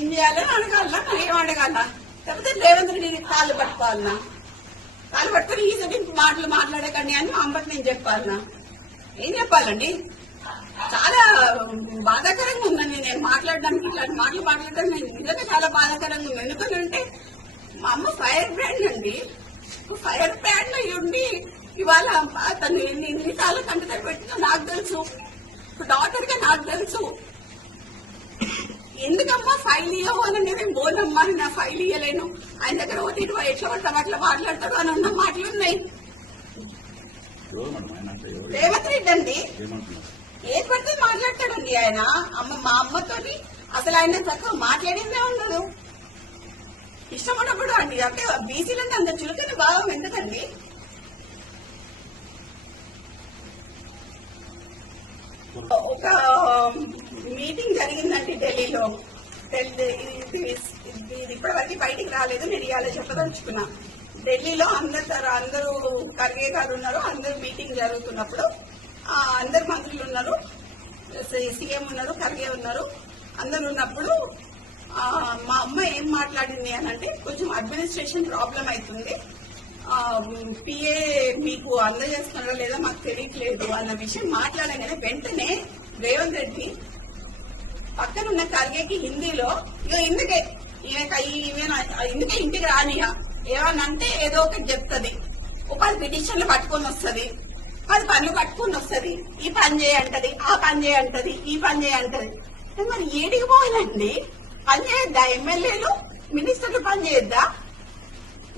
ఏం చేయాలని అడగాలనా? మరి ఏం అడగాలనా లేకపోతే రేవంత్ నేను కాళ్ళు పట్టుకోవాలనా? కాళ్ళు పట్టుకుని ఈ మాటలు మాట్లాడకండి అని మా అమ్మకి నేను చెప్పాలనా? ఏం చెప్పాలండి? చాలా బాధాకరంగా ఉందండి నేను మాట్లాడడానికి ఇట్లాంటి మాటలు మాట్లాడడం. నేను నిజంగా చాలా బాధాకరంగా ఉంది. ఎందుకంటే మా అమ్మ ఫైర్ బ్రాండ్ అండి. ఫైర్ బ్రాండ్ అయి ఉండి ఇవాళ తను ఎన్ని ఎన్నిసార్లు కంటి పెట్టిందో నాకు తెలుసు. డాక్టర్గా నాకు తెలుసు. ఎందుకమ్మా ఫైల్ ఇవ్వవు అని నేను బోనమ్మా? నా ఫైల్ ఇవ్వలేను ఆయన దగ్గర ఒకటి ఎట్లా పడతాం అట్లా మాట్లాడతాడు అని ఉన్న మాటలు ఉన్నాయి. రేవంత్ రెడ్డి అండి? ఏది పడితే మాట్లాడతాడండి ఆయన? అమ్మ మా అమ్మతోని అసలు ఆయన చక్కగా మాట్లాడిందే ఉండదు. ఇష్టం ఉన్నప్పుడు అండి అంటే బీసీలంటే అంత చులకని భావం ఎందుకండి? ఒక Um, మీటింగ్ జరిగిందండి ఢిల్లీలో. ఇది ఇప్పటివరకు బయటికి రాలేదు నేను ఇవాళ చెప్పదలుచుకున్నా. ఢిల్లీలో అందరు అందరూ ఖర్గే గారు ఉన్నారు అందరూ మీటింగ్ జరుగుతున్నప్పుడు అందరు మంత్రులు ఉన్నారు సీఎం ఉన్నారు ఖర్గే ఉన్నారు అందరు ఉన్నప్పుడు మా అమ్మ ఏం మాట్లాడింది అని అంటే కొంచెం అడ్మినిస్ట్రేషన్ ప్రాబ్లం అవుతుంది పిఏ మీకు అందజేస్తున్నారో లేదా మాకు తెలియట్లేదు అన్న విషయం మాట్లాడగానే వెంటనే రేవంత్ రెడ్డి పక్కన ఉన్న ఖర్గేకి హిందీలో ఇక ఇందుకే ఈమె ఈమె ఇందుకే ఇంటికి రానియా ఏమన్నా అంటే ఏదో ఒకటి చెప్తుంది. ఓ పది పిటిషన్లు పట్టుకొని వస్తుంది. పది పనులు పట్టుకొని వస్తుంది. ఈ పని చేయంటది ఆ పని చేయంటది ఈ పని చేయంటది మరి ఏడికి పోవాలండి పని చేయొద్దా? ఎమ్మెల్యేలు మినిస్టర్లు పని చేయొద్దా?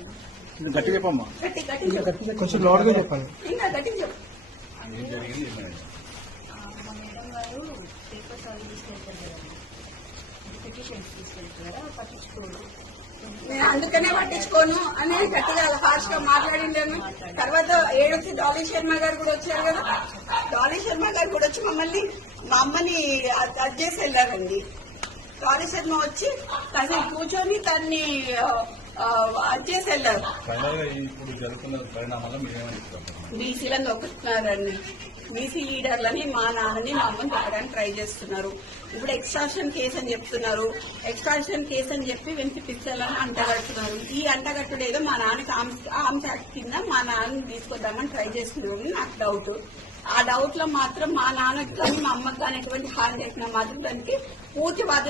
ఉమ్, ఇది గట్టి చెప్పమ్మా. గట్టి గట్టి చెప్పు. కొంచెం లోడ్గా చెప్పాలి ఇంకా గట్టి చెప్పు. ఏం జరిగింది ఏమైంది మా మేడం గారు పేపర్ సాల్వ్ తీసుకెళ్తారు కదండి. పిటిషన్స్ తీసుకెళ్తారు కదా పట్టించుకోరు. నేను అందుకనే పట్టించుకోను అని గట్టిగా హార్ష్గా మాట్లాడిండాను. తర్వాత ఏడొచ్చి డాలీ శర్మ గారు కూడా వచ్చారు కదా. డాలీ శర్మ గారు కూడా వచ్చి మమ్మల్ని మా అమ్మని అది చేసి వెళ్ళారండి. డాలీ శర్మ వచ్చి తను కూర్చొని తన్ని చేసి వెళ్ళారు బీసీలను నొక్కుతున్నారండి బీసీ లీడర్లని మా నాన్నని మా అమ్మని చెప్పడానికి ట్రై చేస్తున్నారు. ఇప్పుడు ఎక్స్ట్రాషన్ కేసు అని చెప్తున్నారు. ఎక్స్ట్రాషన్ కేసు అని చెప్పి వినిపిస్తాలని అంటగడుతున్నారు. ఈ అంటగట్టుడు ఏదో మా నాన్నకి ఆర్మ్స్ యాక్ట్ కింద మా నాన్నని తీసుకొద్దామని ట్రై చేస్తున్నారు నాకు డౌట్ ఆ డౌట్లో మాత్రం మా నాన్నకి కానీ మా అమ్మకి కానీ ఎటువంటి హాని చేసినా మాత్రం దానికి పూర్తి బాధ్యత